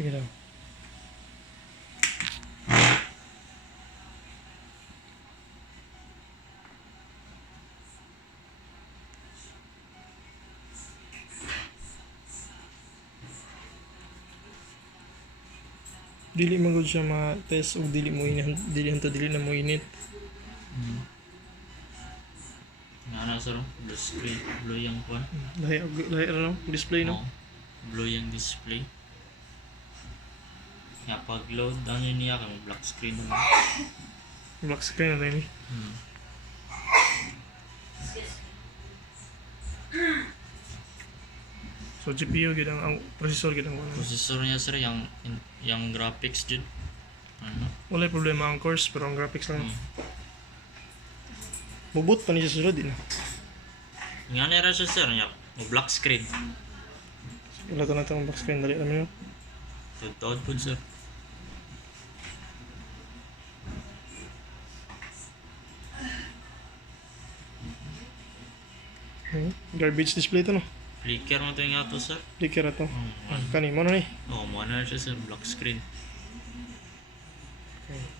Sige lang. Dili man gud siya ma-test o dili na mo init. Nga na sir, blue screen, blue yung kwan. Lahi ano, display no. Oo, blue yung display. Nga pag load, ano yun niya kung black screen naman. Black screen na rin. So GPU gid ang processor gid ang wala. Processor niya sir, yung graphics dyan. Ano? Wala problema ang course pero ang graphics lang. Mubot pa ni siya sulod din. Nga na rin siya sir, black screen. Wala to na ang black screen dali naman yun. Tawad po sir. Garbage display to no. Flicker mo ito yung ato sir. Flicker na to. Kani mo na ni. Oo, mo na siya sir, black screen. Okay.